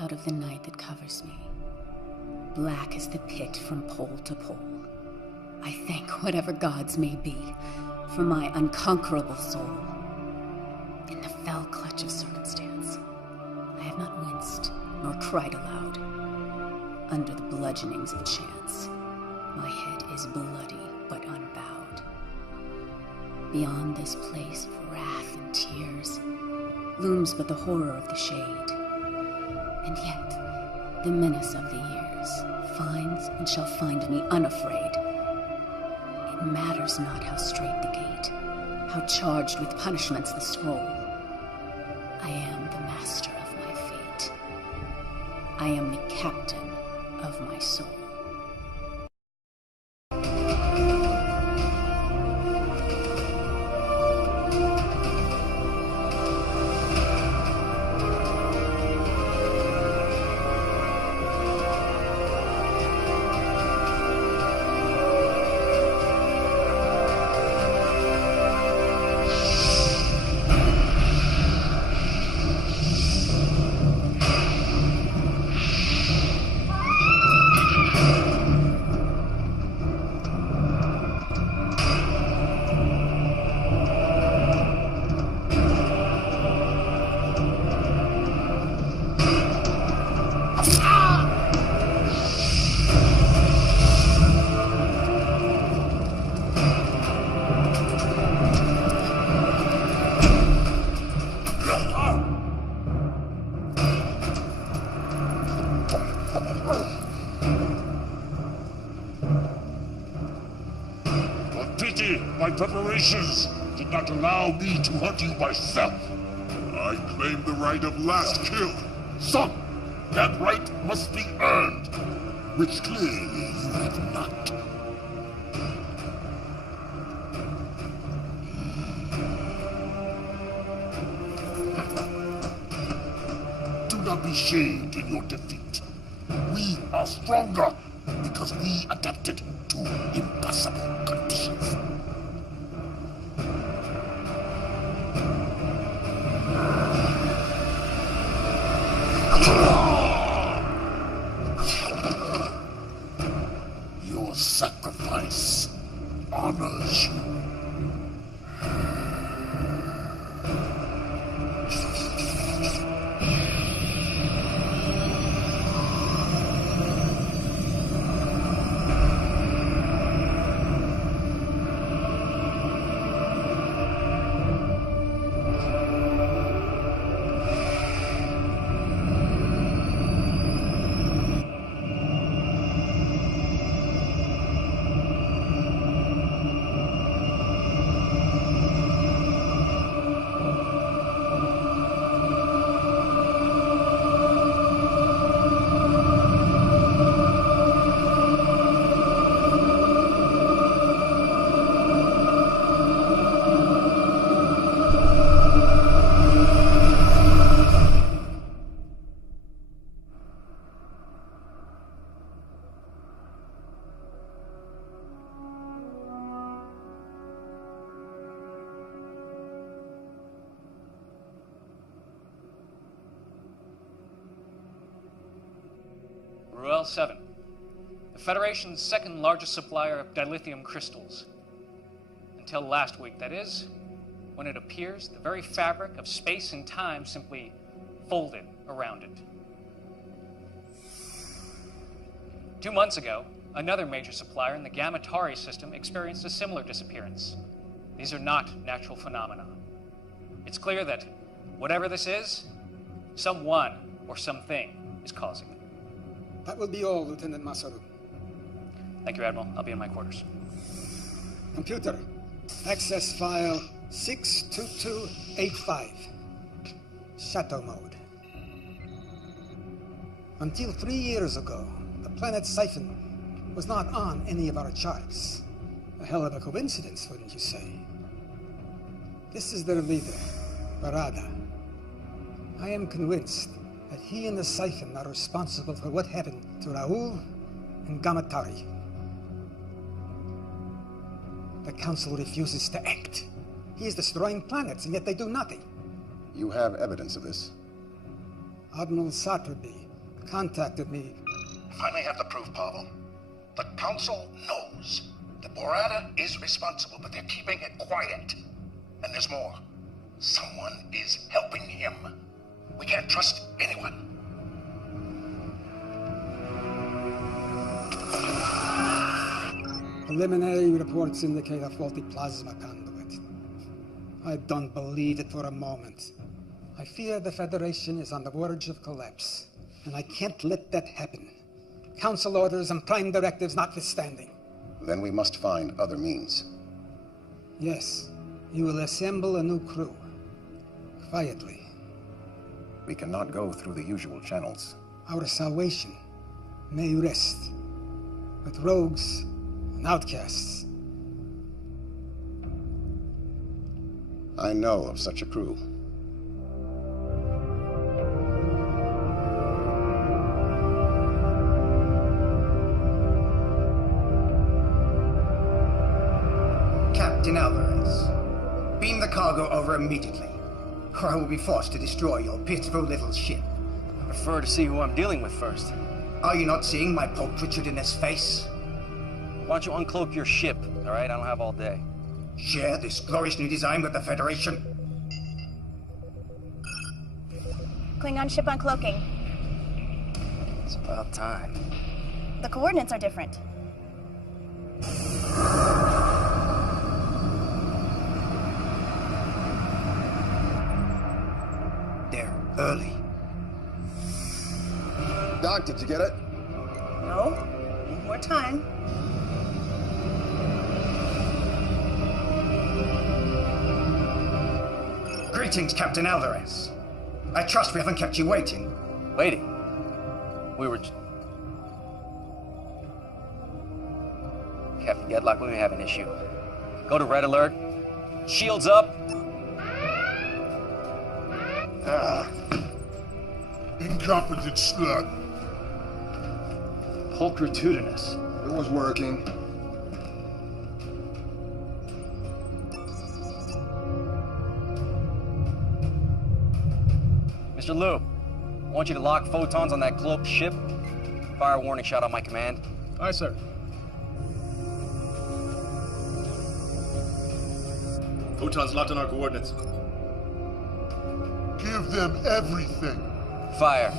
out of the night that covers me. Black as the pit from pole to pole. I thank whatever gods may be for my unconquerable soul. In the fell clutch of circumstance, I have not winced nor cried aloud. Under the bludgeonings of chance, my head is bloody but unbowed. Beyond this place of wrath and tears looms but the horror of the shade. And yet, the menace of the years finds and shall find me unafraid. It matters not how straight the gate, how charged with punishments the scroll. I am the master of my fate. I am the captain of my soul. My preparations did not allow me to hunt you myself. I claim the right of last kill. Son, that right must be earned, which clearly you have not. Do not be shamed in your defeat. We are stronger because we adapted to impossible conditions. Your sacrifice honors you. Ruel 7, the Federation's second largest supplier of dilithium crystals. Until last week, that is, when it appears the very fabric of space and time simply folded around it. 2 months ago, another major supplier in the Gamma Tauri system experienced a similar disappearance. These are not natural phenomena. It's clear that whatever this is, someone or something is causing it. That will be all, Lieutenant Masaru. Thank you, Admiral. I'll be in my quarters. Computer, access file 62285. Shadow mode. Until 3 years ago, the planet Siphon was not on any of our charts. A hell of a coincidence, wouldn't you say? This is their leader, Barada. I am convinced that he and the Siphon are responsible for what happened to Raoul and Gamma Tauri. The Council refuses to act. He is destroying planets, and yet they do nothing. You have evidence of this? Admiral Saturby contacted me. Finally have the proof, Pavel. The Council knows that Borata is responsible, but they're keeping it quiet. And there's more. Someone is helping him. We can't trust anyone. Preliminary reports indicate a faulty plasma conduit. I don't believe it for a moment. I fear the Federation is on the verge of collapse, and I can't let that happen. Council orders and prime directives notwithstanding. Then we must find other means. Yes, you will assemble a new crew. Quietly. We cannot go through the usual channels. Our salvation may rest with rogues and outcasts. I know of such a crew. Captain Alvarez, beam the cargo over immediately, or I will be forced to destroy your pitiful little ship. I prefer to see who I'm dealing with first. Are you not seeing my pulchritudinous face? Why don't you uncloak your ship, all right? I don't have all day. Share this glorious new design with the Federation? Klingon ship uncloaking. It's about time. The coordinates are different. They're early. Doc, did you get it? No, need more time. Greetings, Captain Alvarez. I trust we haven't kept you waiting. Waiting? We were... Captain Gedlock, we may have an issue. Go to red alert. Shields up. Incompetent slut. Pulchritudinous. It was working. Mr. Liu, I want you to lock photons on that cloaked ship. Fire a warning shot on my command. Aye, sir. Photons locked on our coordinates. Give them everything. Fire.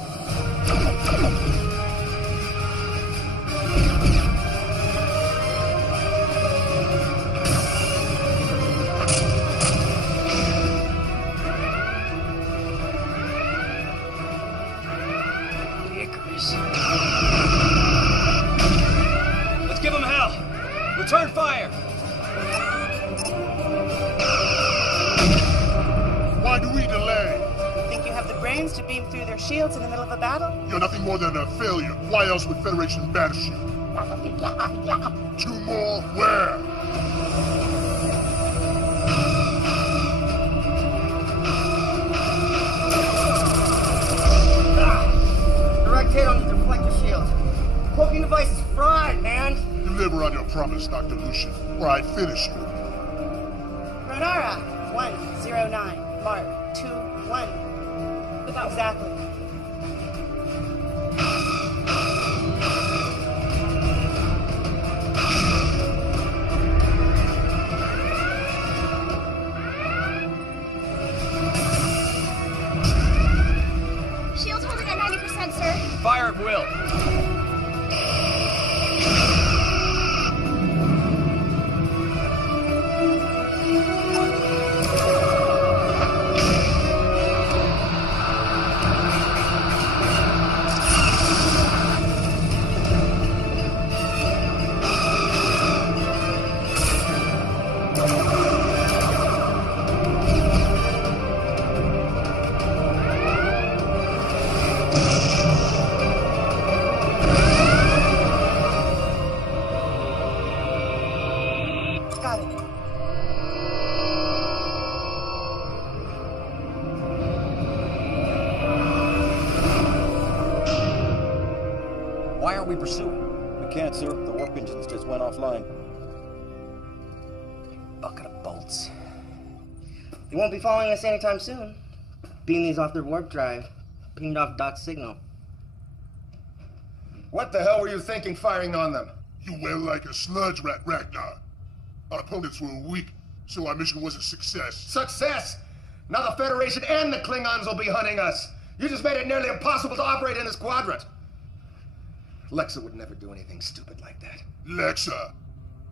Icarus. Let's give them hell. Return fire. Why do we delay? Think you have the brains to beam through their shields in the middle of a battle? You're nothing more than a failure. Why else would Federation banish you? Two more? Where? Direct hit on the deflector shield. Cloaking device is fried, man. Deliver on your promise, Dr. Lucian, or I finish you. Renara, 109. Mark, 21. Exactly. Shields holding at 90%, sir. Fire at will. Got it. Why aren't we pursuing? We can't, sir. The warp engines just went offline. Bucket of bolts. They won't be following us anytime soon. Beam these off their warp drive. Pinged off Doc's signal. What the hell were you thinking firing on them? You went like a sludge rat, Ragnar. Our opponents were weak, so our mission was a success. Success! Now the Federation and the Klingons will be hunting us. You just made it nearly impossible to operate in this quadrant. Lexa would never do anything stupid like that. Lexa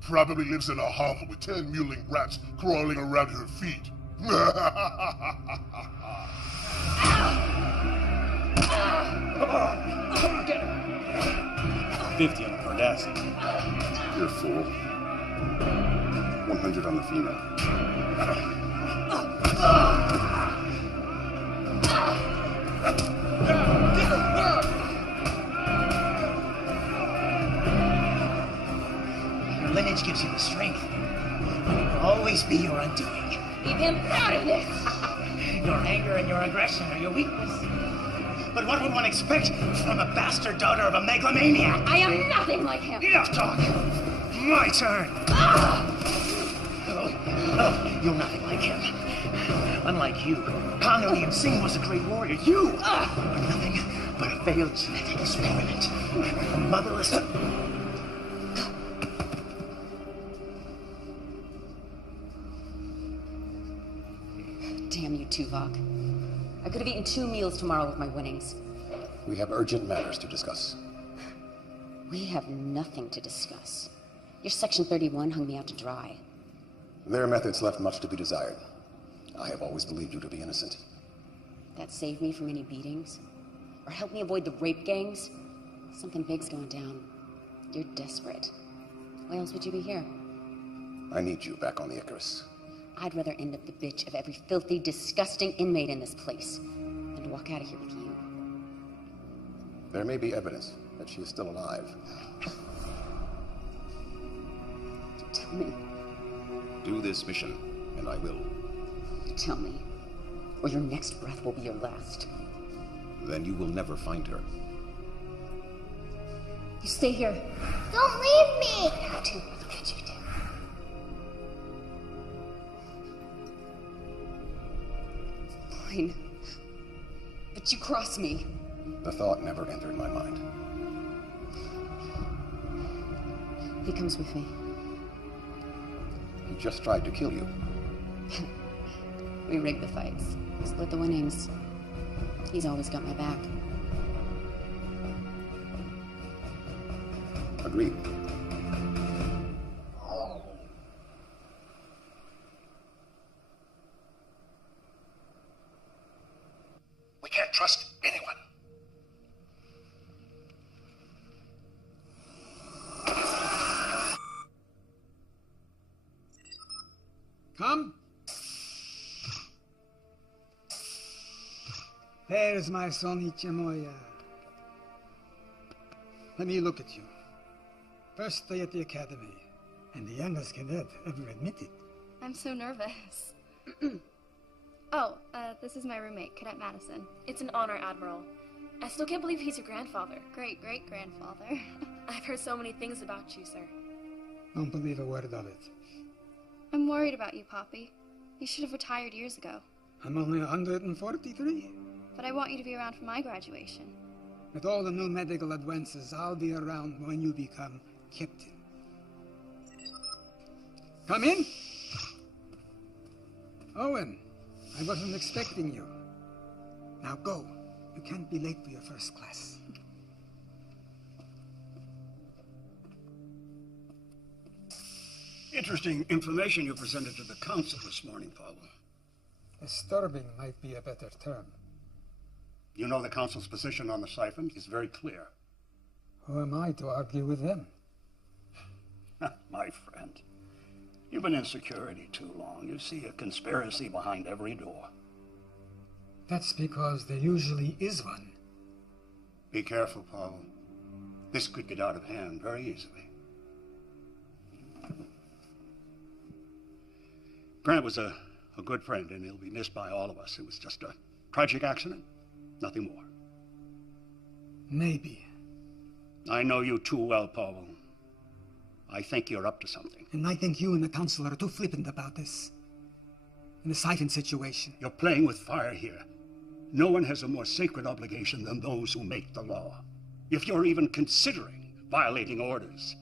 probably lives in a hovel with 10 mewling rats crawling around her feet. 50 on the Cardassian. You're fool. 100 on the female. Your lineage gives you the strength. It will always be your undoing. Leave him out of this! Your anger and your aggression are your weakness. But what would one expect from a bastard daughter of a megalomaniac? I am nothing like him! Enough talk! My turn! Oh, you're nothing like him. Unlike you, Khan Noonien Singh was a great warrior. You are nothing but a failed genetic experiment. A motherless... Damn you, Tuvok. I could have eaten 2 meals tomorrow with my winnings. We have urgent matters to discuss. We have nothing to discuss. Your Section 31 hung me out to dry. Their methods left much to be desired. I have always believed you to be innocent. That saved me from any beatings? Or helped me avoid the rape gangs? Something big's going down. You're desperate. Why else would you be here? I need you back on the Icarus. I'd rather end up the bitch of every filthy, disgusting inmate in this place than to walk out of here with you. There may be evidence that she is still alive. Tell me. Do this mission, and I will. Tell me, or your next breath will be your last. Then you will never find her. You stay here. Don't leave me! How to look at you do. Fine. But you cross me. The thought never entered my mind. He comes with me. He just tried to kill you. We rigged the fights. Split the winnings. He's always got my back. Agreed. We can't trust anyone. Come. There's my son Ichimoya. Let me look at you. First day at the academy, and the youngest cadet ever admitted. I'm so nervous. This is my roommate, Cadet Madison. It's an honor, Admiral. I still can't believe he's your grandfather. Great-great-grandfather. I've heard so many things about you, sir. Don't believe a word of it. I'm worried about you, Poppy. You should have retired years ago. I'm only 143. But I want you to be around for my graduation. With all the new medical advances, I'll be around when you become captain. Come in. Owen, I wasn't expecting you. Now go. You can't be late for your first class. Interesting information you presented to the Council this morning, Paul. Disturbing might be a better term. You know the Council's position on the siphons is very clear. Who am I to argue with them? My friend, you've been in security too long. You see a conspiracy behind every door. That's because there usually is one. Be careful, Paul. This could get out of hand very easily. Grant was a good friend, and he'll be missed by all of us. It was just a tragic accident, nothing more. Maybe. I know you too well, Paul. I think you're up to something. And I think you and the Council are too flippant about this. In the siphon situation. You're playing with fire here. No one has a more sacred obligation than those who make the law. if you're even considering violating orders.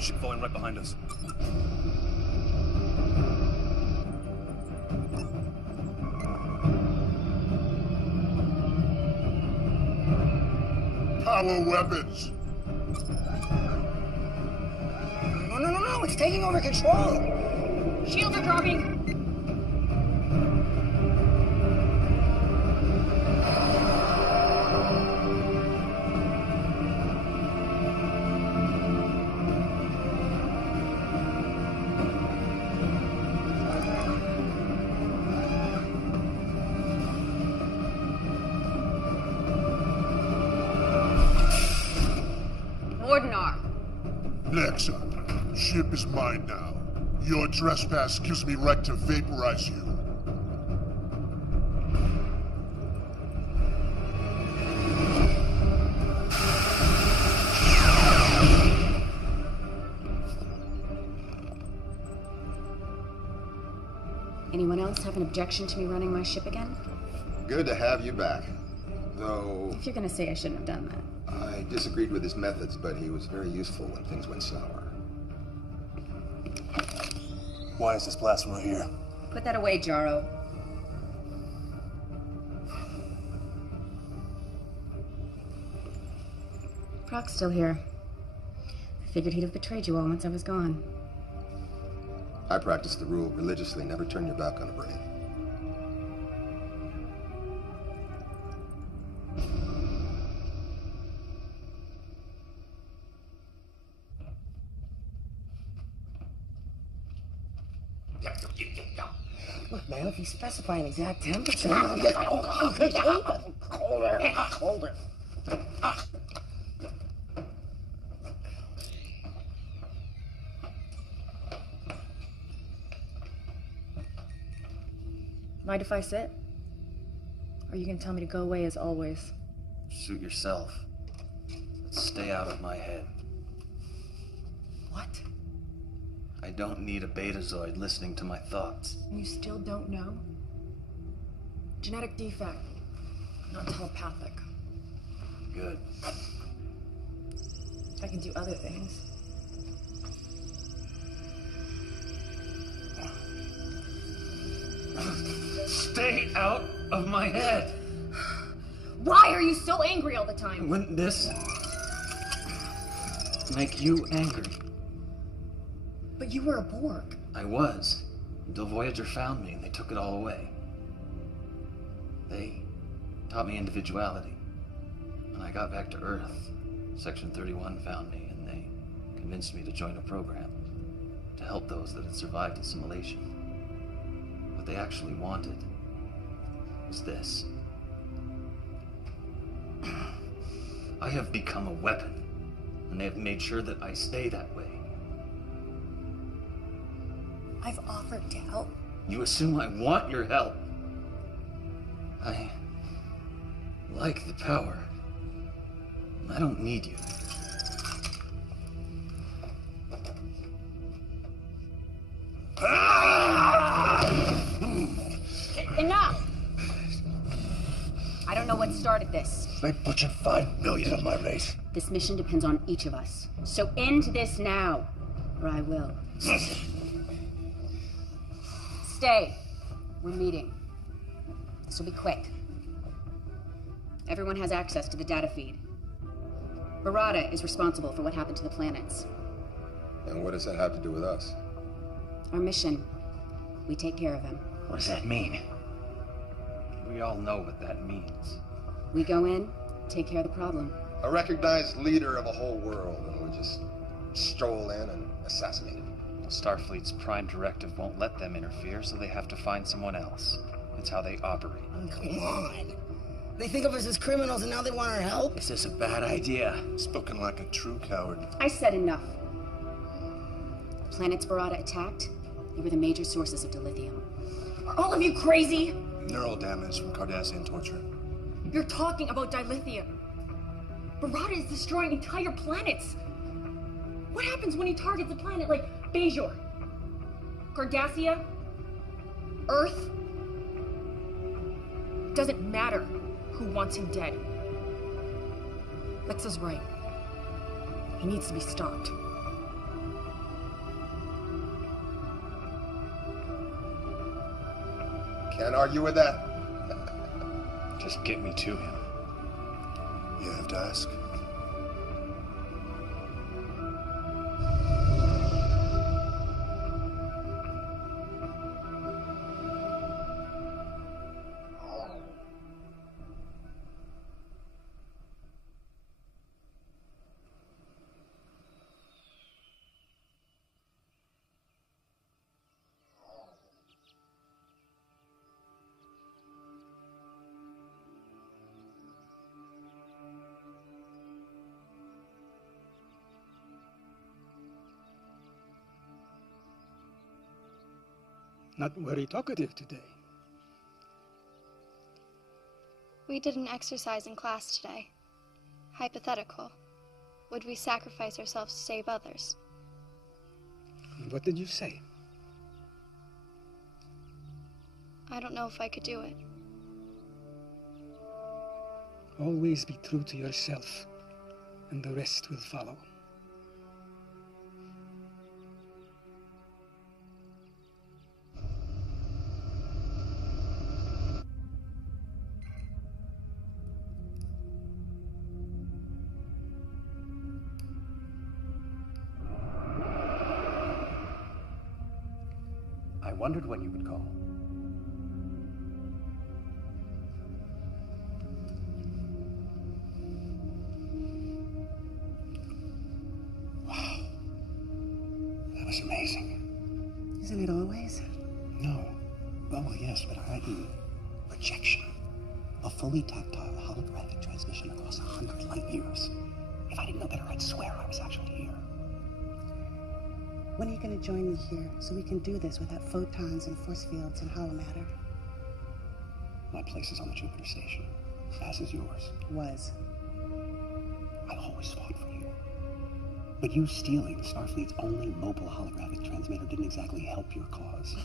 Ship falling right behind us. Power weapons! No, it's taking over control! Shields are dropping! Ordinar. Nexa, ship is mine now. Your trespass gives me right to vaporize you. Anyone else have an objection to me running my ship again? Good to have you back. Though... If you're gonna say I shouldn't have done that. I disagreed with his methods, but he was very useful when things went sour. Why is this blasphemer here? Put that away, Jaro. Proc's still here. I figured he'd have betrayed you all once I was gone. I practice the rule religiously, never turn your back on a brain. Look, man, if you specify an exact temperature... Colder. Mind if I sit? Or are you gonna tell me to go away as always? Suit yourself. Stay out of my head. What? I don't need a Betazoid listening to my thoughts. And you still don't know? Genetic defect, not telepathic. Good. I can do other things. Stay out of my head! Why are you so angry all the time? Wouldn't this make you angry? But you were a Borg. I was, until Voyager found me and they took it all away. They taught me individuality. When I got back to Earth, Section 31 found me and they convinced me to join a program to help those that had survived assimilation. What they actually wanted was this. I have become a weapon, and they have made sure that I stay that way. I've offered to help. You assume I want your help. I like the power. I don't need you. Enough! I don't know what started this. They butchered 5 million of my race. This mission depends on each of us. So end this now, or I will. Stay. We're meeting. This will be quick. Everyone has access to the data feed. Barada is responsible for what happened to the planets. And what does that have to do with us? Our mission. We take care of him. What does that mean? We all know what that means. We go in, take care of the problem. A recognized leader of a whole world, and we just stroll in and assassinate him. Starfleet's prime directive won't let them interfere, so they have to find someone else. It's how they operate. Come on. They think of us as criminals and now they want our help? This is a bad idea. Spoken like a true coward. I said enough. The planets Barada attacked, they were the major sources of dilithium. Are all of you crazy? Neural damage from Cardassian torture. You're talking about dilithium. Barada is destroying entire planets. What happens when he targets a planet like Bajor, Cardassia, Earth? Doesn't matter who wants him dead. Lexa's right. He needs to be stopped. Can't argue with that. Just get me to him. You have to ask. Not very talkative today. We did an exercise in class today. Hypothetical. Would we sacrifice ourselves to save others? What did you say? I don't know if I could do it. Always be true to yourself, and the rest will follow. I wondered when you would call. Wow. That was amazing. Isn't it always? No. Oh, yes, but I mean projection. A fully tactile holographic transmission across 100 light years. If I didn't know better, I'd swear I was actually here. When are you going to join me here so we can do this without photons and force fields and holomatter? My place is on the Jupiter station, as is yours. Was. I always fought for you. But you stealing Starfleet's only mobile holographic transmitter didn't exactly help your cause.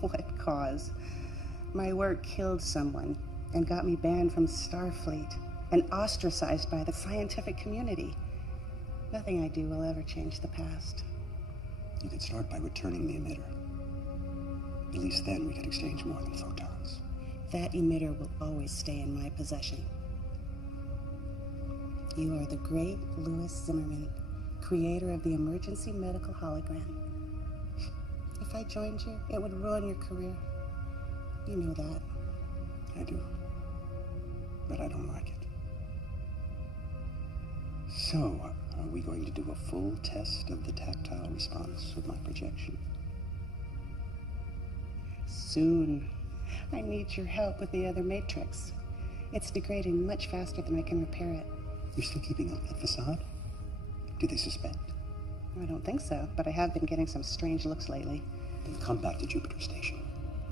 What cause? My work killed someone and got me banned from Starfleet and ostracized by the scientific community. Nothing I do will ever change the past. You could start by returning the emitter. At least then we could exchange more than photons. That emitter will always stay in my possession. You are the great Louis Zimmerman, creator of the emergency medical hologram. If I joined you, it would ruin your career. You know that. I do. But I don't like it. So, are we going to do a full test of the tactile response of my projection? Soon. I need your help with the other matrix. It's degrading much faster than I can repair it. You're still keeping up that facade? Do they suspect? I don't think so, but I have been getting some strange looks lately. Then come back to Jupiter Station.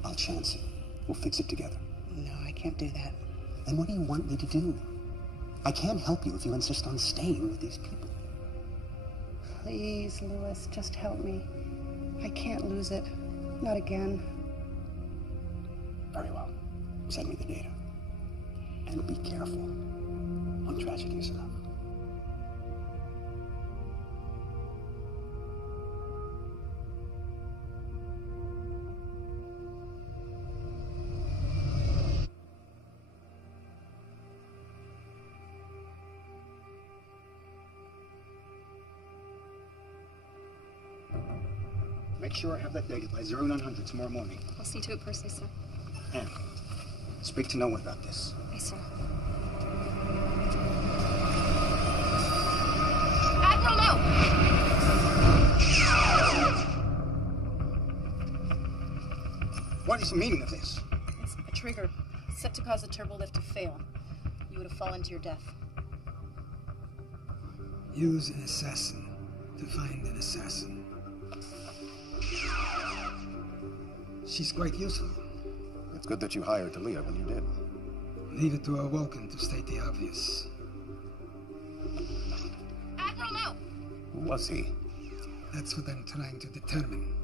I'll chance it. We'll fix it together. No, I can't do that. Then what do you want me to do? I can't help you if you insist on staying with these people. Please, Louis, just help me. I can't lose it. Not again. Very well. Send me the data. And be careful. One tragedy is enough. Make sure I have that data by 0900 tomorrow morning. I'll see to it personally, sir. And speak to no one about this. Yes, sir. Admiral Lowe! What is the meaning of this? It's a trigger set to cause the turbolift to fail. You would have fallen to your death. Use an assassin to find an assassin. She's quite useful. It's good that you hired Talia when you did. Leave it to our Vulcan to state the obvious. Admiral, no! Who was he? That's what I'm trying to determine.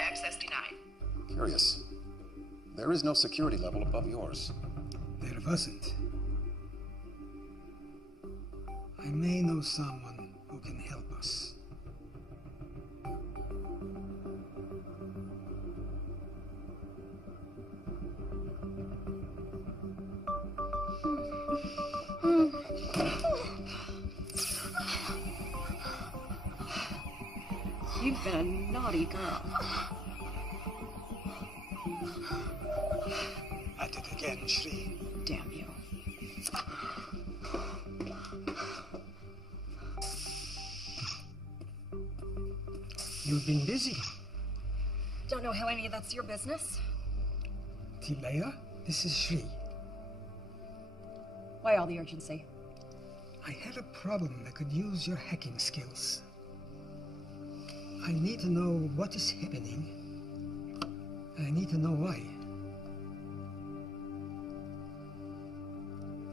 Access denied. Curious. There is no security level above yours. There wasn't. I may know someone who can help us. You've been a naughty girl. At it again, Shri. Damn you. You've been busy. Don't know how any of that's your business. Tilea, this is Shri. Why all the urgency? I had a problem that could use your hacking skills. I need to know what is happening. I need to know why.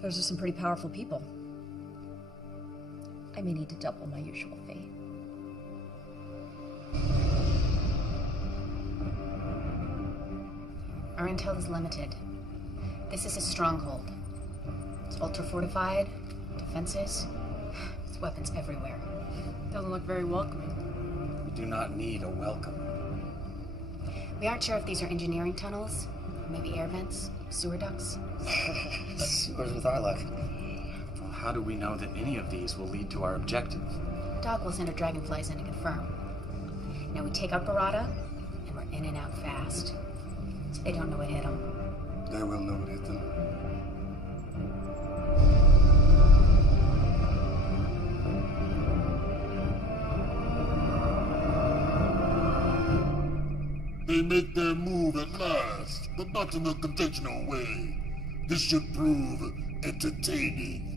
Those are some pretty powerful people. I may need to double my usual fee. Our intel is limited. This is a stronghold. It's ultra-fortified, defenses, there's weapons everywhere. Doesn't look very welcoming. We do not need a welcome. We aren't sure if these are engineering tunnels, maybe air vents, sewer ducts. Sewers with our luck. Well, how do we know that any of these will lead to our objective? Doc will send her dragonflies in to confirm. Now we take out Barada, and we're in and out fast. So they don't know what hit them. They will know what hit them. They make their move at last, but not in a conventional way. This should prove entertaining.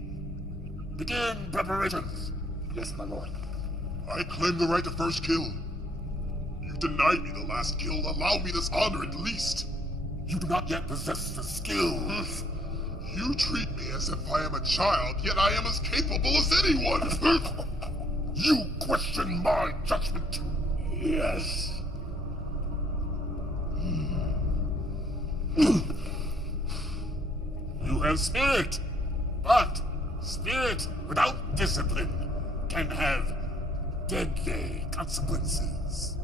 Begin preparations. Yes, my lord. I claim the right to first kill. You denied me the last kill. Allow me this honor at least. You do not yet possess the skills. You treat me as if I am a child, yet I am as capable as anyone. You question my judgment. Yes. You have spirit, but spirit without discipline can have deadly consequences.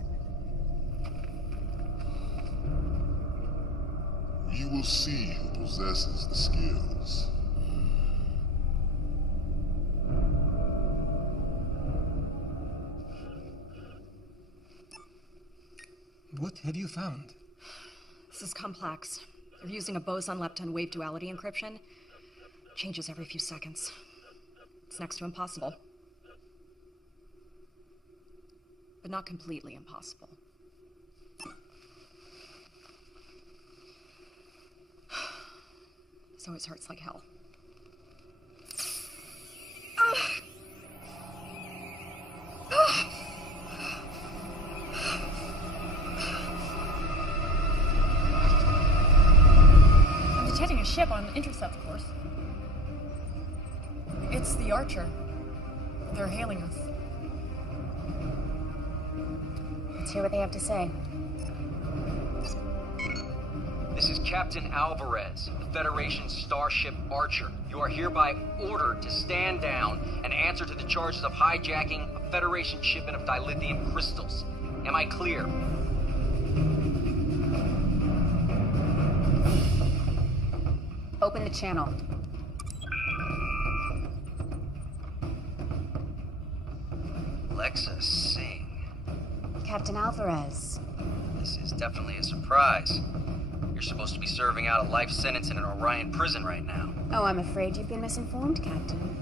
You will see who possesses the skills. What have you found? This is complex. They're using a boson-lepton wave duality encryption. Changes every few seconds. It's next to impossible. But not completely impossible. This always hurts like hell. I'm detecting a ship on the intercept course. It's the Archer. They're hailing us. Let's hear what they have to say. This is Captain Alvarez, Federation Starship Archer. You are hereby ordered to stand down and answer to the charges of hijacking a Federation shipment of dilithium crystals. Am I clear? Open the channel. Alexa Singh. Captain Alvarez. This is definitely a surprise. You're supposed to be serving out a life sentence in an Orion prison right now. Oh, I'm afraid you've been misinformed, Captain.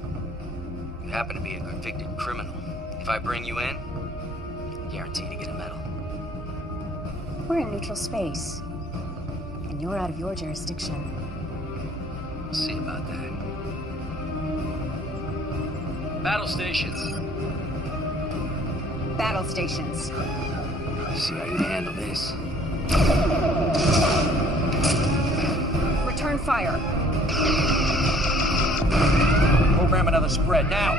You happen to be a convicted criminal. If I bring you in, I'm guaranteed to get a medal. We're in neutral space. And you're out of your jurisdiction. We'll see about that. Battle stations. Battle stations. Let's see how you handle this. Return fire. Program another spread, now!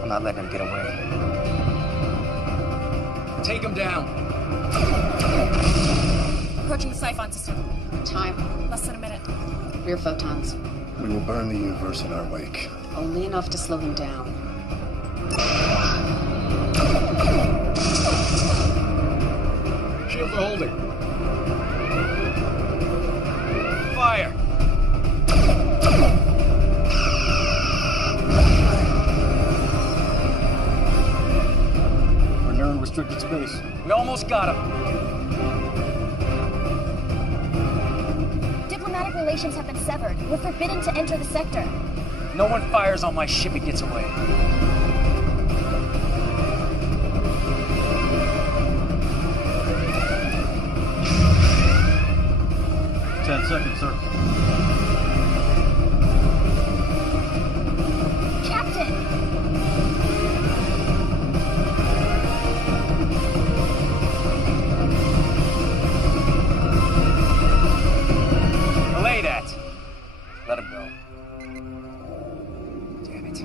I'm not letting him get away. Take him down. Approaching the Siphon system. Time. Less than a minute. Rear photons. We will burn the universe in our wake. Only enough to slow them down. Shields are holding. Fire! We're near unrestricted space. We almost got him. Diplomatic relations have been severed. We're forbidden to enter the sector. No one fires on my ship, it gets away. Seconds, sir. Captain! Belay that. Let him go. Damn it.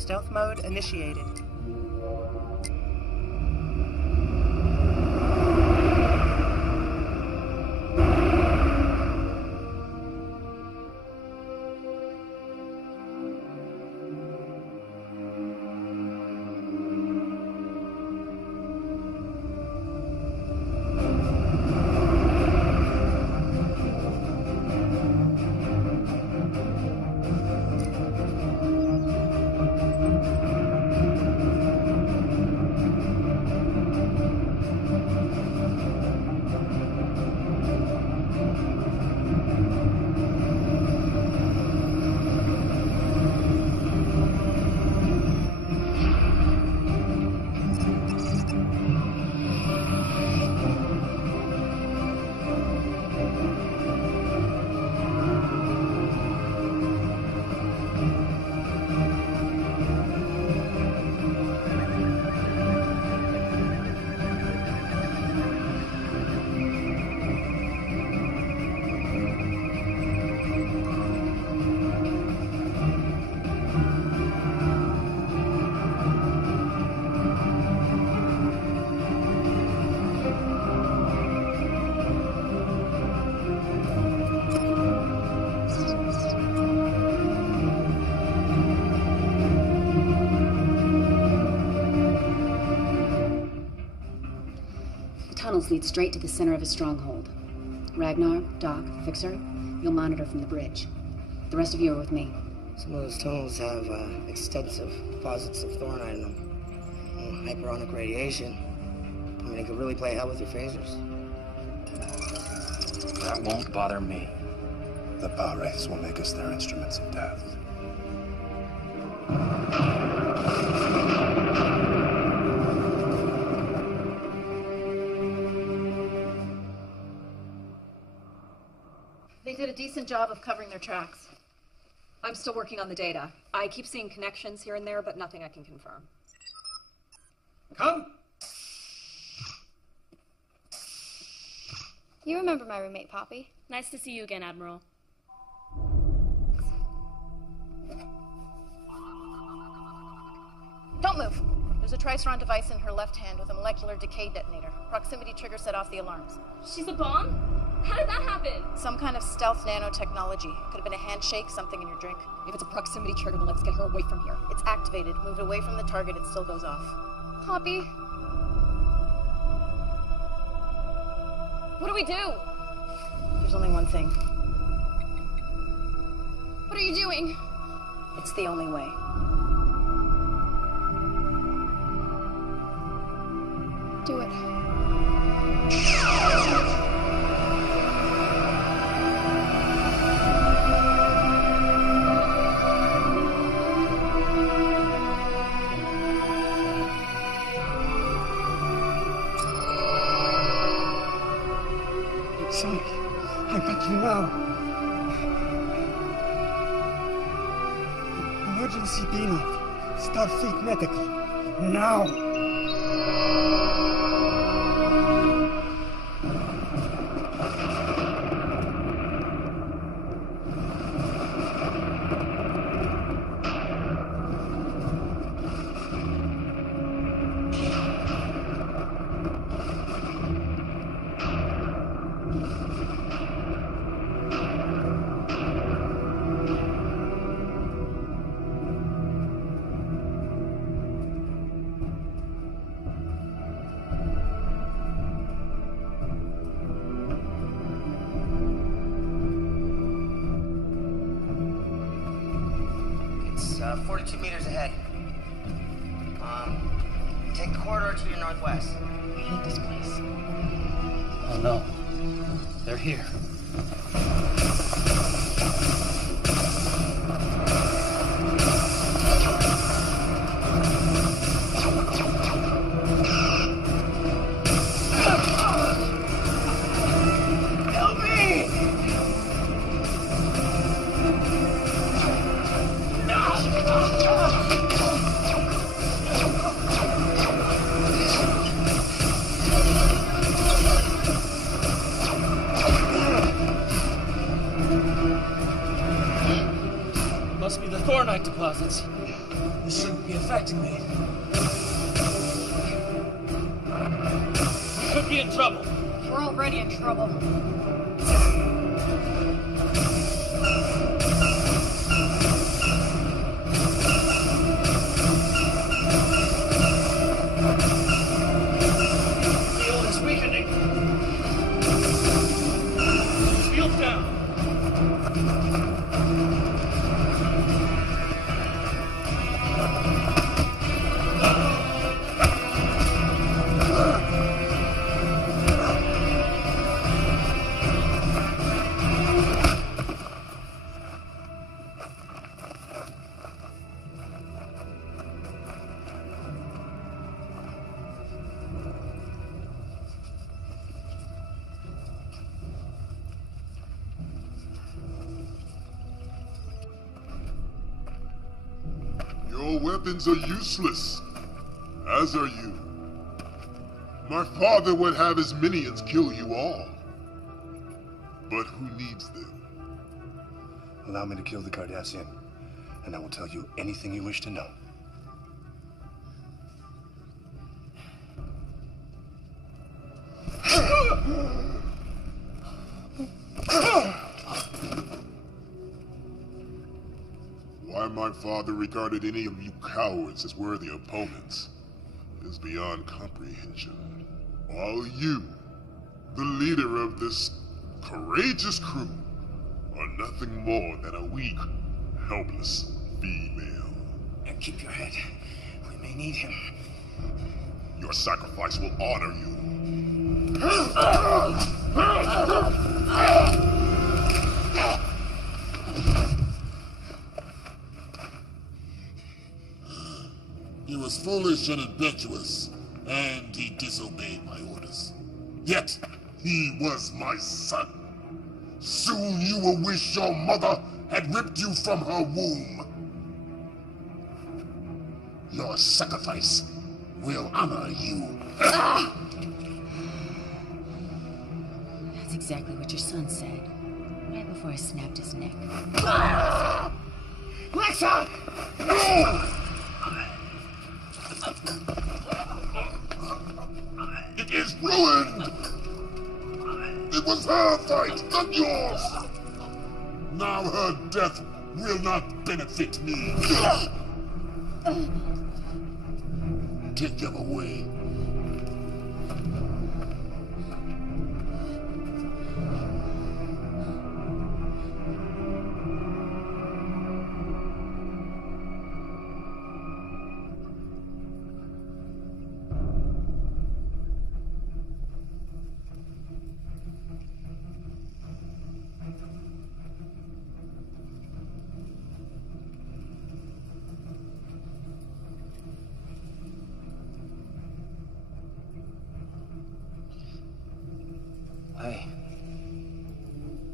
Stealth mode initiated. Tunnels lead straight to the center of his stronghold. Ragnar, Doc, Fixer, you'll monitor from the bridge. The rest of you are with me. Some of those tunnels have extensive deposits of thornite in them. Hyperonic radiation. I mean, it could really play hell with your phasers. That won't bother me. The power wraiths will make us their instruments of death. They did a decent job of covering their tracks. I'm still working on the data. I keep seeing connections here and there, but nothing I can confirm. Come! You remember my roommate, Poppy? Nice to see you again, Admiral. Don't move. There's a Triceron device in her left hand with a molecular decay detonator. Proximity trigger set off the alarms. She's a bomb? How did that happen? Some kind of stealth nanotechnology. Could have been a handshake, something in your drink. If it's a proximity trigger, then let's get her away from here. It's activated. Moved away from the target, it still goes off. Poppy? What do we do? There's only one thing. What are you doing? It's the only way. Do it. Sonic, I beg you now. Emergency beam up. Starfleet Medical. Now! It's 42 meters ahead. Take the corridor to your northwest. I hate this place. Oh no. They're here. Help me! Must be the Thornite deposits. This shouldn't be affecting me. We could be in trouble. We're already in trouble. Field is weakening. Field down. Your weapons are useless, as are you. My father would have his minions kill you all. But who needs them? Allow me to kill the Cardassian, and I will tell you anything you wish to know. Why my father regarded any of you cowards as worthy opponents is beyond comprehension. While you, the leader of this courageous crew, are nothing more than a weak, helpless female. And keep your head. We may need him. Your sacrifice will honor you. He was foolish and impetuous, and he disobeyed my orders. Yet, he was my son. Soon you will wish your mother had ripped you from her womb. Your sacrifice will honor you. That's exactly what your son said, right before I snapped his neck. Lexa! It is ruined! It was her fight, not yours! Now her death will not benefit me. Take them away.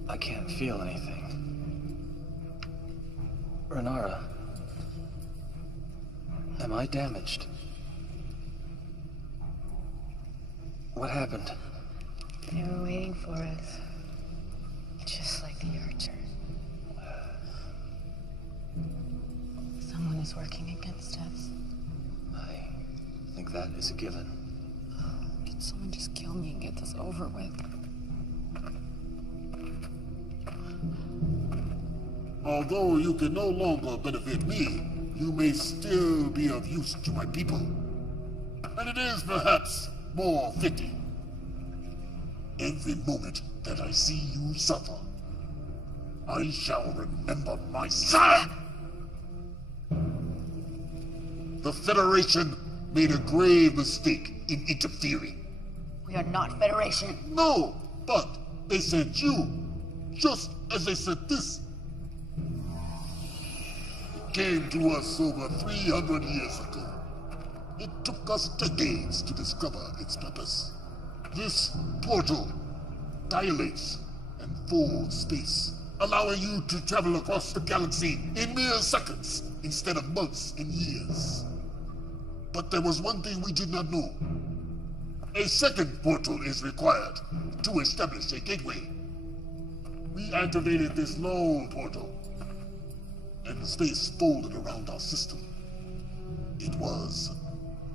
I can't feel anything. Renara, am I damaged? What happened? They were waiting for us. Just like the Archer. Someone is working against us. I think that is a given. Can someone just kill me and get this over with? Although you can no longer benefit me, you may still be of use to my people. And it is perhaps more fitting. Every moment that I see you suffer, I shall remember my son! The Federation made a grave mistake in interfering. We are not Federation. No, but they sent you, just as they sent this. It came to us over 300 years ago. It took us decades to discover its purpose. This portal dilates and folds space, allowing you to travel across the galaxy in mere seconds instead of months and years. But there was one thing we did not know. A second portal is required to establish a gateway. We activated this lone portal, and space folded around our system. It was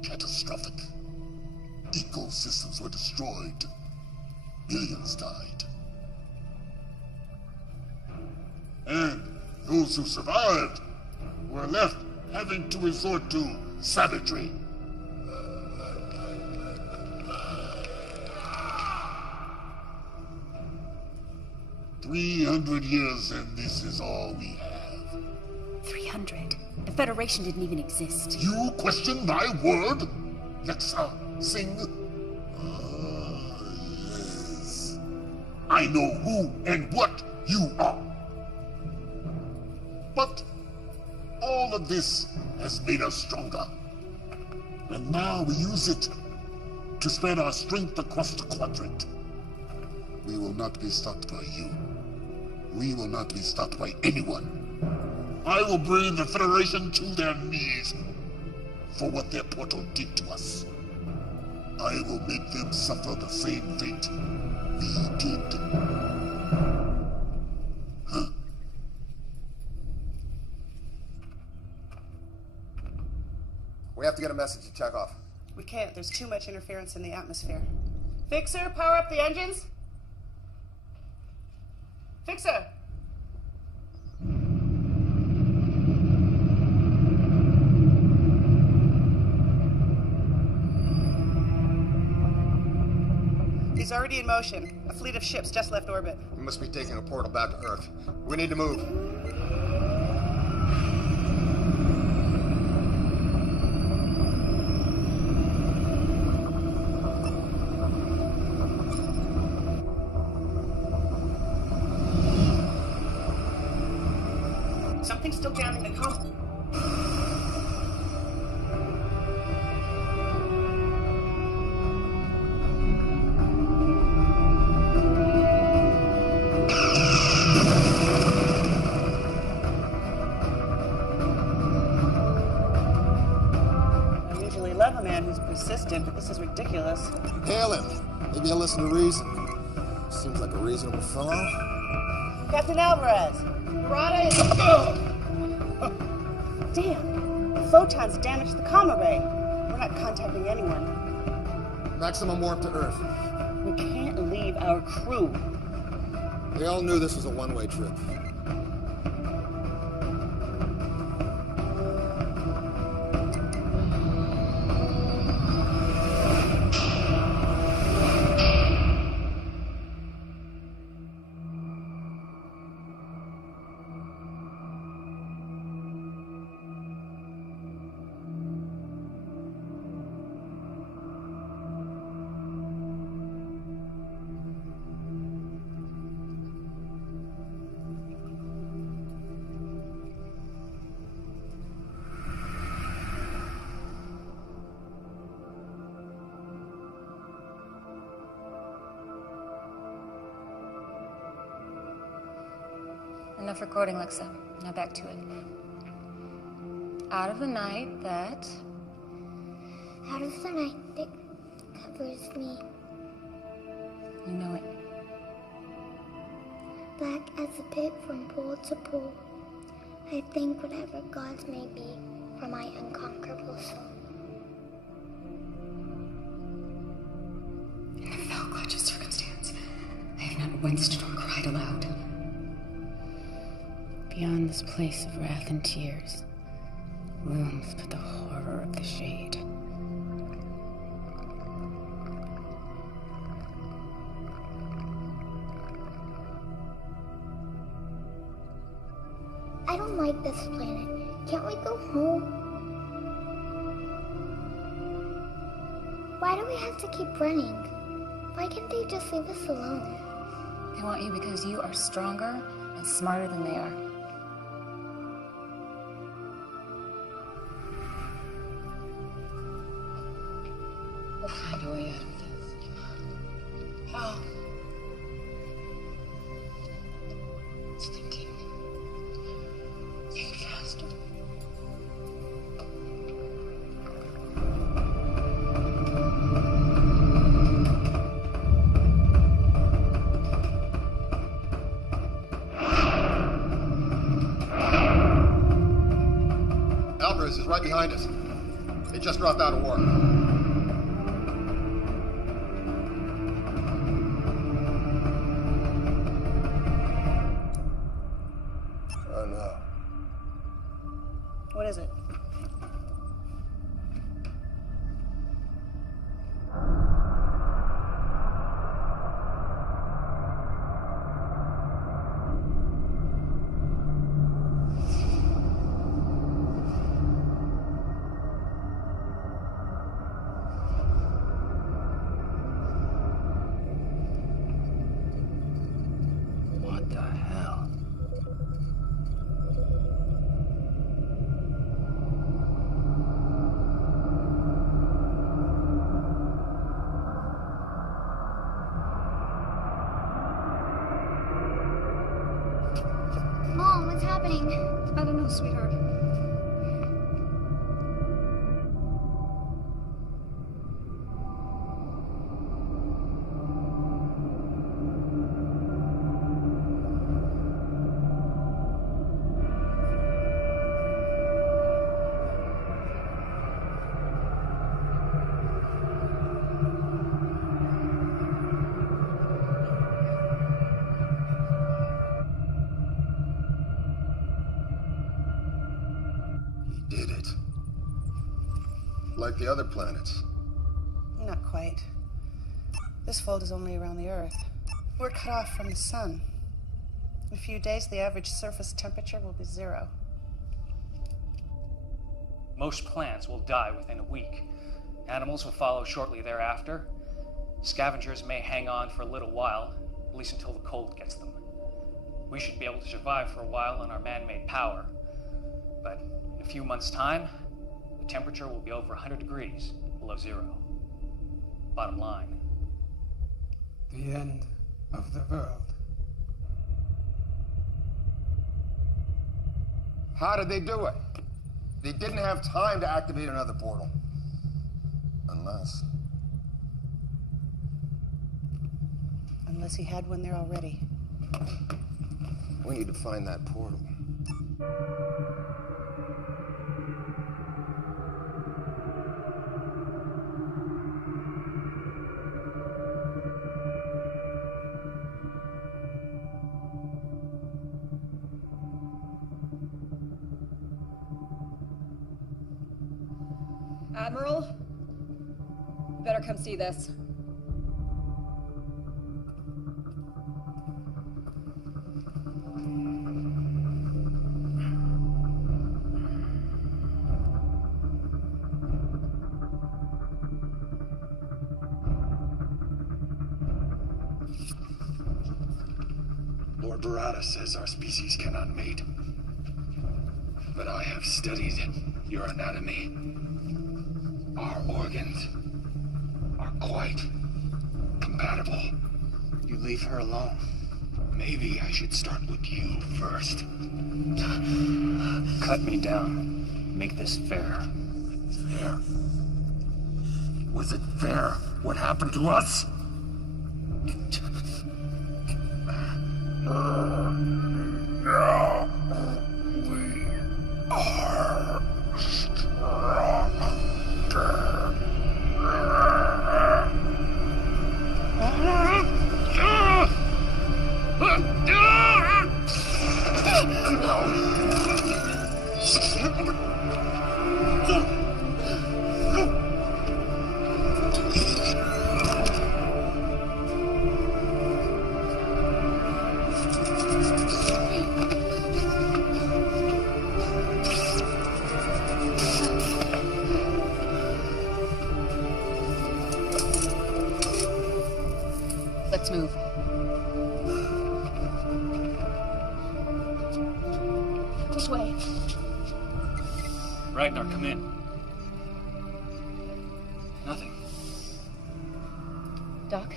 catastrophic. Ecosystems were destroyed. Millions died. And those who survived were left having to resort to savagery. "300 years, and this is all we have." 300? The Federation didn't even exist. You question my word? Lexa, Singh? Yes. I know who and what you are. But all of this has made us stronger. And now we use it to spread our strength across the quadrant. We will not be stopped by you. We will not be stopped by anyone. I will bring the Federation to their knees for what their portal did to us. I will make them suffer the same fate we did. Huh? We have to get a message to check off. We can't. There's too much interference in the atmosphere. Fixer, power up the engines. Fixer! He's already in motion. A fleet of ships just left orbit. We must be taking a portal back to Earth. We need to move. Something's still jamming the comm. I usually love a man who's persistent, but this is ridiculous. Hail him. Maybe he'll listen to reason. Seems like a reasonable fellow. Captain Alvarez! Barada is... Damn! The photons damaged the comm array. We're not contacting anyone. Maximum warp to Earth. We can't leave our crew. They all knew this was a one-way trip. Enough recording, Lexa. Now back to it. Out of the night that... Out of the night that covers me. You know it. Black as the pit from pole to pole. I thank whatever gods may be for my unconquerable soul. In the fell clutch of circumstance, I have not winced nor cried aloud. Beyond this place of wrath and tears, looms but the horror of the shade. I don't like this planet. Can't we go home? Why do we have to keep running? Why can't they just leave us alone? They want you because you are stronger and smarter than they are. We'll find a way out of this. How? It's thinking. Think faster. Alvarez is right behind us. They just dropped out of war. Oh no. What is it? What the hell? Mom, what's happening? I don't know, sweetheart. Did it. Like the other planets. Not quite. This fold is only around the Earth. We're cut off from the sun. In a few days, the average surface temperature will be 0. Most plants will die within a week. Animals will follow shortly thereafter. Scavengers may hang on for a little while, at least until the cold gets them. We should be able to survive for a while on our man-made power. But in a few months' time, the temperature will be over 100 degrees below 0. Bottom line. The end of the world. How did they do it? They didn't have time to activate another portal. Unless he had one there already. We need to find that portal. Admiral? You better come see this. Lord Barada says our species cannot mate. But I have studied your anatomy. Our organs are quite compatible. You leave her alone. Maybe I should start with you first. Cut me down. Make this fair. Fair? Was it fair what happened to us? Now we are Let's move. Which way? Ragnar, come in. Nothing. Doc?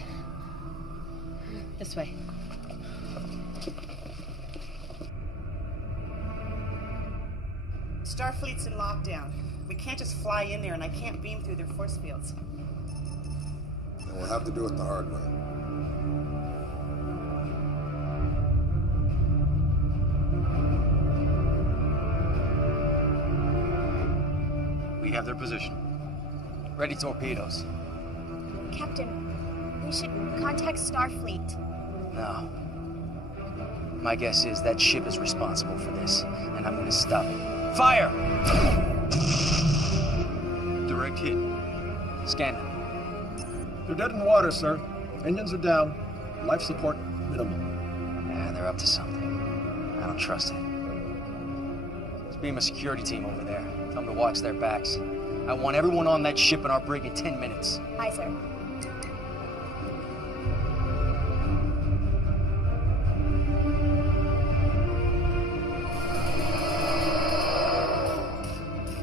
This way. Starfleet's in lockdown. We can't just fly in there, and I can't beam through their force fields. Then we'll have to do it the hard way. We have their position. Ready torpedoes. Captain, we should contact Starfleet. No. My guess is that ship is responsible for this, and I'm gonna stop it. Fire! Direct hit. Scan them. They're dead in the water, sir. Engines are down. Life support minimal. Yeah, they're up to something. I don't trust it. Let's beam a security team over there. Tell them to watch their backs. I want everyone on that ship in our brig in 10 minutes. Aye, sir.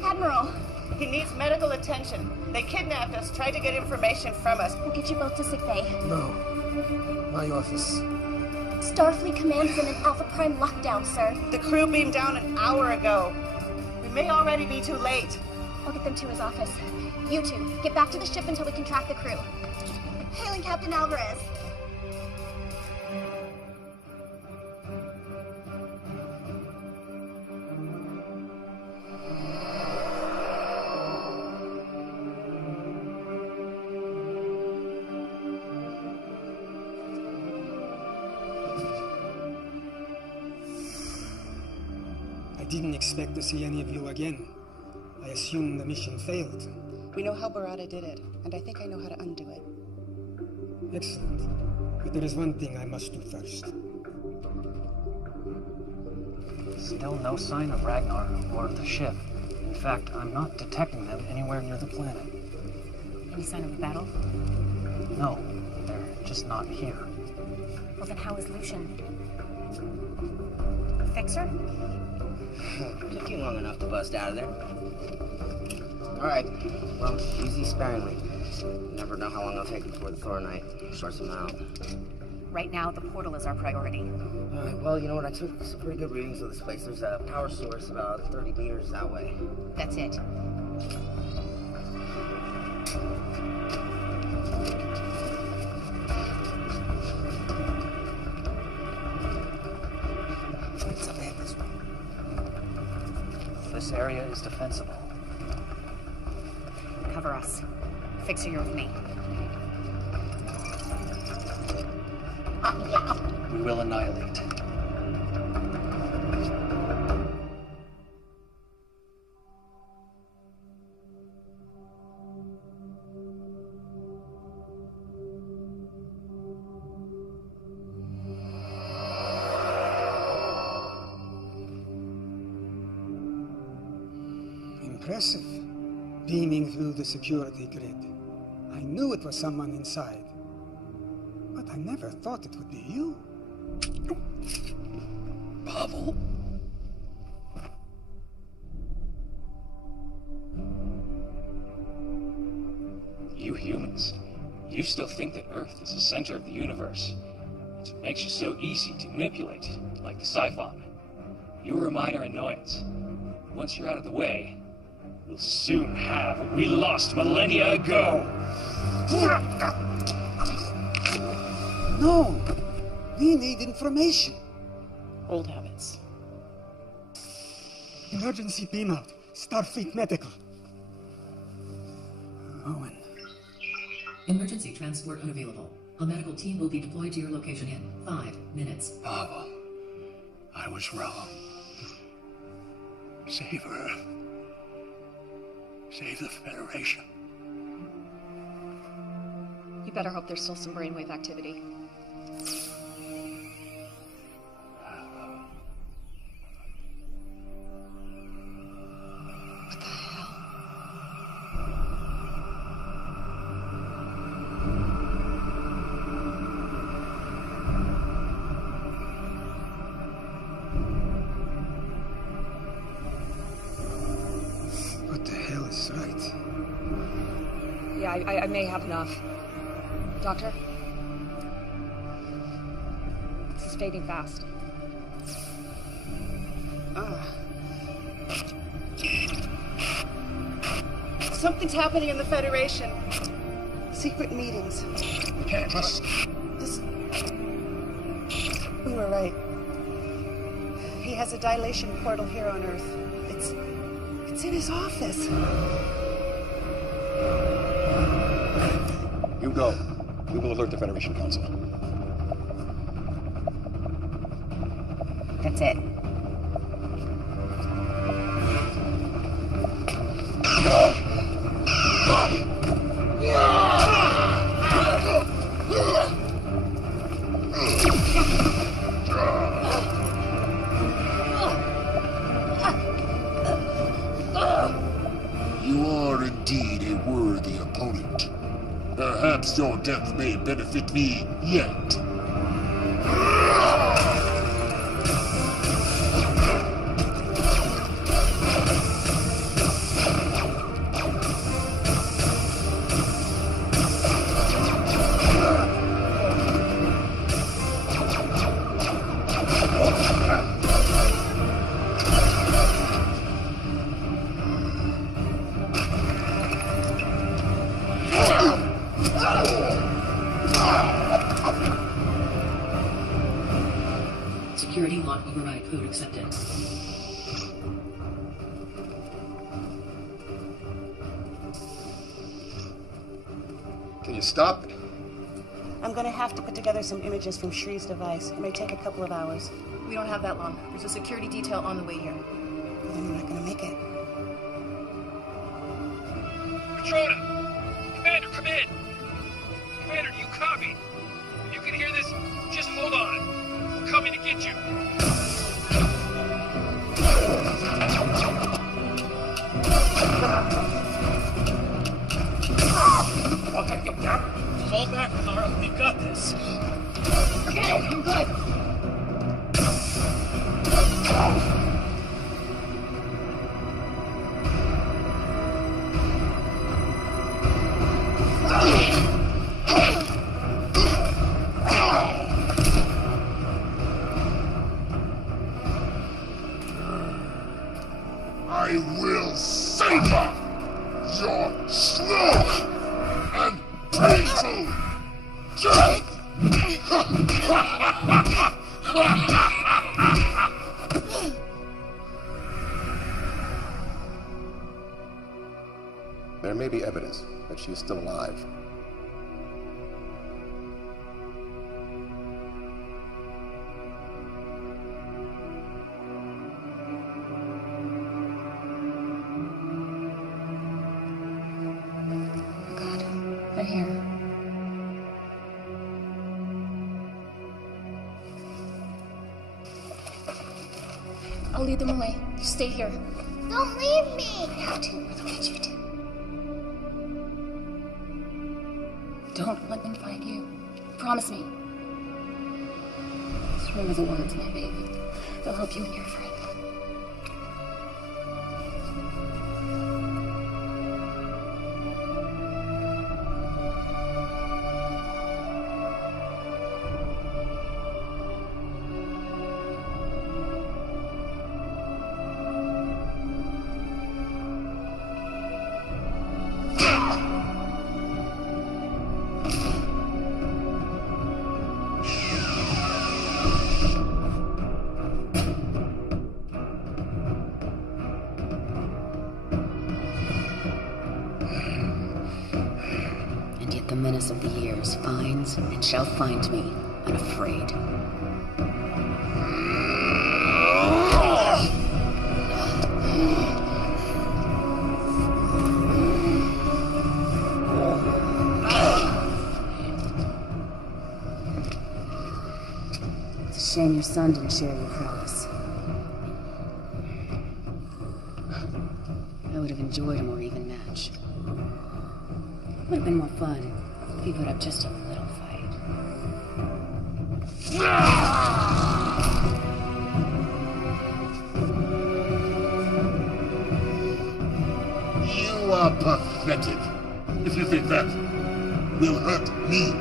Admiral! He needs medical attention. They kidnapped us, tried to get information from us. We'll get you both to sickbay. No. My office. Starfleet Command is in an Alpha Prime lockdown, sir. The crew beamed down an hour ago. We may already be too late. I'll get them to his office. You two, get back to the ship until we can track the crew. Hailing Captain Alvarez. I didn't expect to see any of you again. I assume the mission failed. We know how Barada did it, and I think I know how to undo it. Excellent. But there is one thing I must do first. Still no sign of Ragnar or the ship. In fact, I'm not detecting them anywhere near the planet. Any sign of a battle? No, they're just not here. Well, then how is Lucian? Fixer? Took you long enough to bust out of there. Alright, well, use these sparingly. You never know how long it'll take before the Thoronite sorts them out. Right now, the portal is our priority. Alright, well, you know what? I took some pretty good readings of this place. There's a power source about 30 meters that way. That's it. This area is defensible. Cover us. Fixer, you're with me. We will annihilate. Impressive. Beaming through the security grid. I knew it was someone inside. But I never thought it would be you. Pavel? You humans, you still think that Earth is the center of the universe. It makes you so easy to manipulate, like the Siphon. You were a minor annoyance. Once you're out of the way, we'll soon have what we lost millennia ago. No! We need information. Old habits. Emergency beam out. Starfleet Medical. Owen. Emergency transport unavailable. A medical team will be deployed to your location in 5 minutes. Pavel, I was wrong. Save Earth. Save the Federation. You better hope there's still some brainwave activity. What the hell? What the hell is right? Yeah, I may have enough. Doctor? This is fading fast. Something's happening in the Federation. Secret meetings. We can't trust. We were right. He has a dilation portal here on Earth. It's in his office. You go. We will alert the Federation Council. That's it. You are indeed a worthy opponent. Perhaps your death may benefit me yet. Security lock override code accepted. Can you stop it? I'm gonna have to put together some images from Shree's device. It may take a couple of hours. We don't have that long. There's a security detail on the way here. Well, then we're not gonna make it. Petrona! Commander, come in! Commander, do you copy? If you can hear this, just hold on. We're coming to get you. Fall back, Carl. We've got this. Okay, I'm good. I will savor your slow and painful death! There may be evidence that she is still alive. They're here. I'll lead them away. You stay here. Don't leave me! I have to, otherwise you do. Don't let them find you. Promise me. Just remember the words, my baby. They'll help you and your friend. Mars finds and shall find me unafraid. It's a shame your son didn't share your prowess. I would have enjoyed a more even match. Would have been more fun if he put up just a little fight. You are pathetic if you think that will hurt me.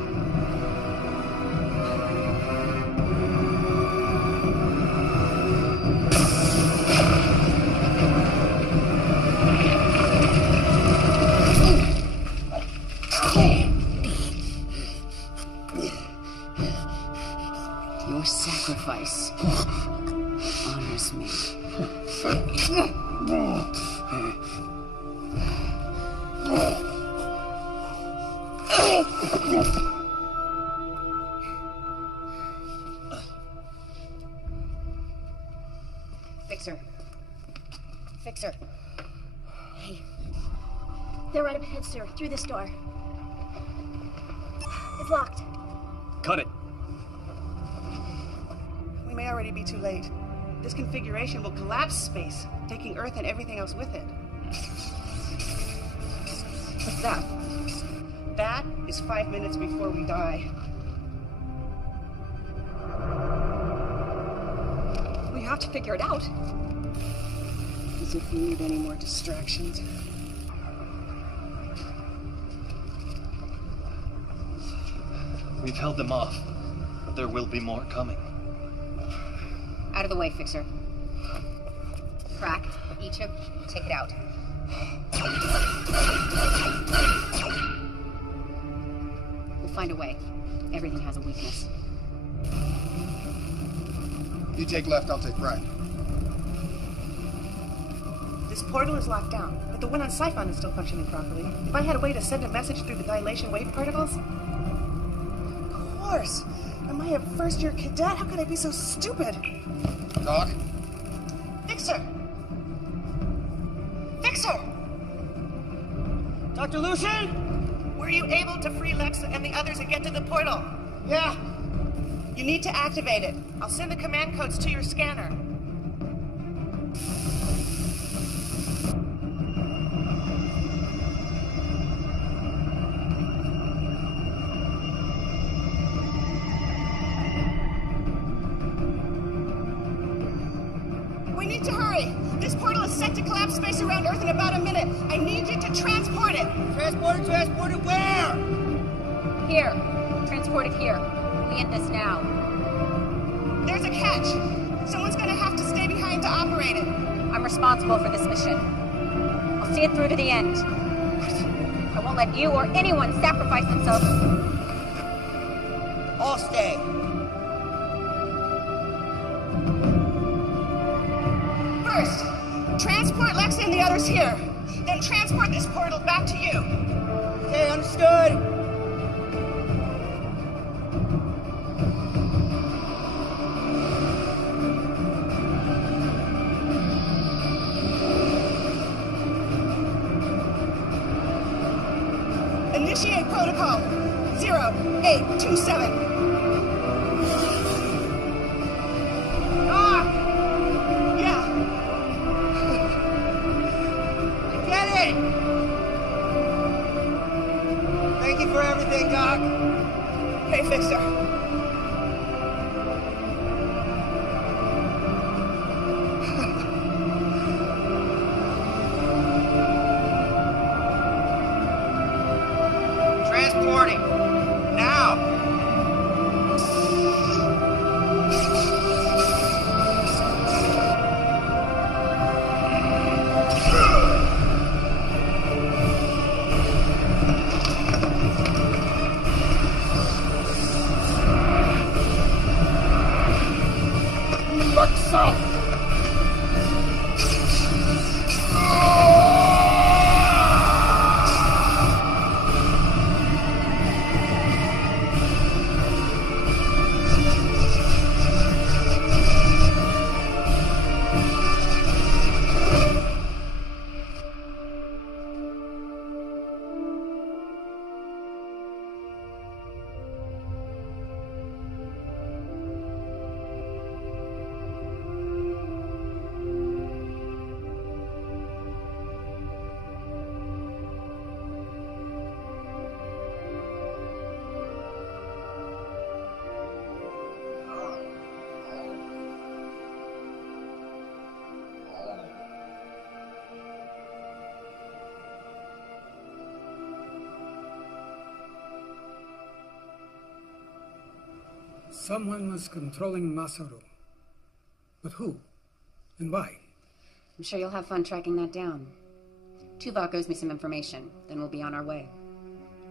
Your sacrifice honors me. Fixer. Fixer. Hey. They're right up ahead, sir. Through this door. It's locked. Cut it. We may already be too late. This configuration will collapse space, taking Earth and everything else with it. What's that? That is 5 minutes before we die. We have to figure it out. As if we need any more distractions. We've held them off, but there will be more coming. Out of the way, Fixer. Crack, each him, take it out. We'll find a way. Everything has a weakness. You take left, I'll take right. This portal is locked down, but the one on Siphon is still functioning properly. If I had a way to send a message through the dilation wave particles... Of course! Am I a first-year cadet? How could I be so stupid? Doc? Fixer! Fixer! Dr. Lucian? Were you able to free Lex and the others and get to the portal? Yeah. You need to activate it. I'll send the command codes to your scanner. We need to hurry. This portal is set to collapse space around Earth in about a minute. I need you to transport it. Transport it where? Here. Transport it here. We end this now. There's a catch. Someone's gonna have to stay behind to operate it. I'm responsible for this mission. I'll see it through to the end. I won't let you or anyone sacrifice themselves. I'll stay. First, transport Lex and the others here. Then transport this portal back to you. Okay, understood. Initiate protocol 0827. Yeah. Get it! Thank you for everything, Doc. Hey, Fixer. Transporting. Now. Someone was controlling Masaru. But who? And why? I'm sure you'll have fun tracking that down. Tuvok owes me some information, then we'll be on our way.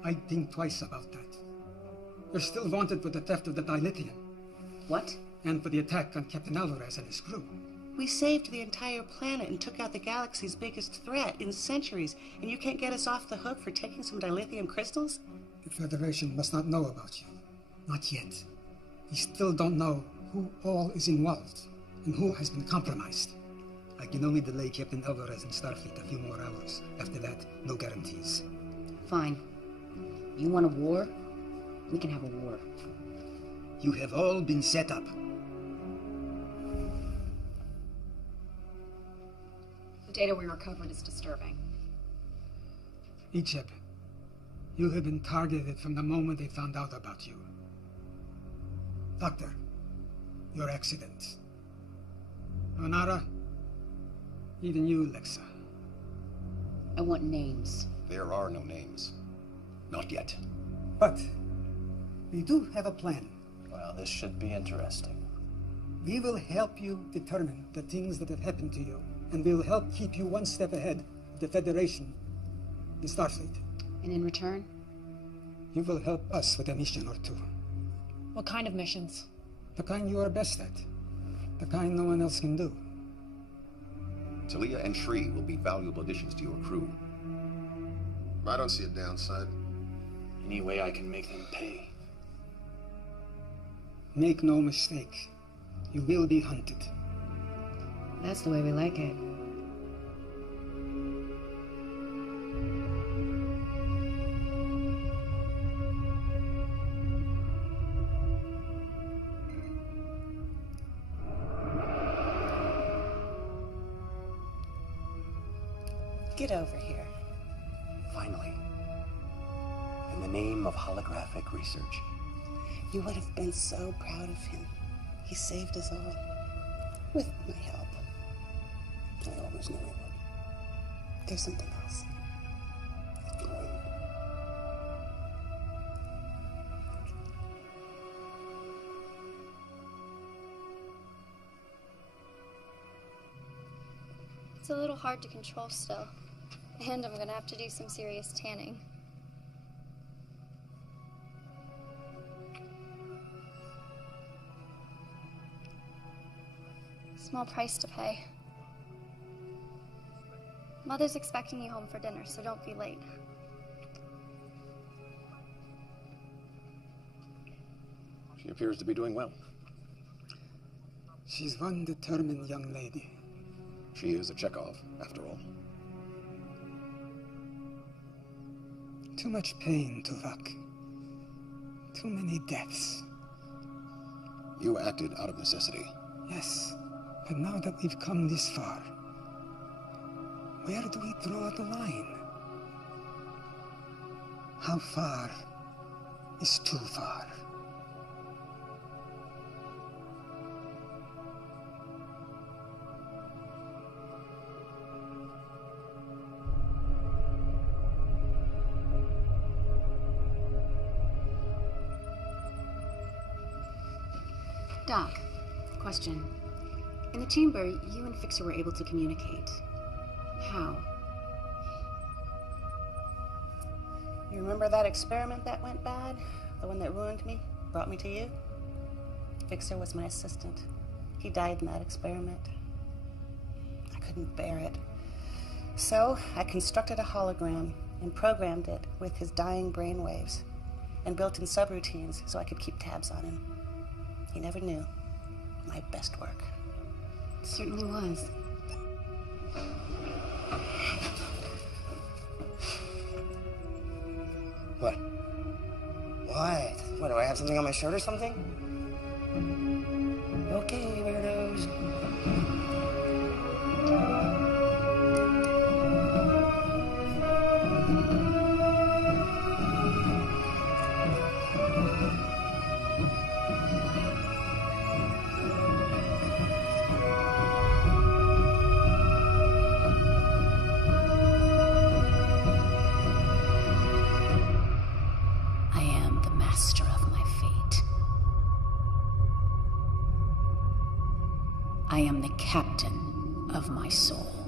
I'd think twice about that. You're still wanted for the theft of the dilithium. What? And for the attack on Captain Alvarez and his crew. We saved the entire planet and took out the galaxy's biggest threat in centuries, and you can't get us off the hook for taking some dilithium crystals? The Federation must not know about you. Not yet. We still don't know who all is involved and who has been compromised. I can only delay Captain Alvarez and Starfleet a few more hours. After that, no guarantees. Fine. You want a war? We can have a war. You have all been set up. The data we recovered is disturbing. Icheb, you have been targeted from the moment they found out about you. Doctor, your accident. Onara, even you, Lexa. I want names. There are no names. Not yet. But we do have a plan. Well, this should be interesting. We will help you determine the things that have happened to you, and we will help keep you one step ahead of the Federation, the Starfleet. And in return? You will help us with a mission or two. What kind of missions? The kind you are best at. The kind no one else can do. Talia and Shri will be valuable additions to your crew. I don't see a downside. Any way I can make them pay. Make no mistake. You will be hunted. That's the way we like it. Get over here. Finally. In the name of holographic research. You would have been so proud of him. He saved us all. With my help. I always knew he would. There's something else. It's a little hard to control still. And I'm gonna have to do some serious tanning. Small price to pay. Mother's expecting you home for dinner, so don't be late. She appears to be doing well. She's one determined young lady. She is a Chekhov, after all. Too much pain, Tuvok. Too many deaths. You acted out of necessity. Yes, but now that we've come this far, where do we draw the line? How far is too far? Doc, question. In the chamber, you and Fixer were able to communicate. How? You remember that experiment that went bad? The one that ruined me? Brought me to you? Fixer was my assistant. He died in that experiment. I couldn't bear it. So I constructed a hologram and programmed it with his dying brainwaves and built in subroutines so I could keep tabs on him. He never knew. My best work. It certainly was. What? What? What, do I have something on my shirt or something? Okay, weirdos. I am the master of my fate. I am the captain of my soul.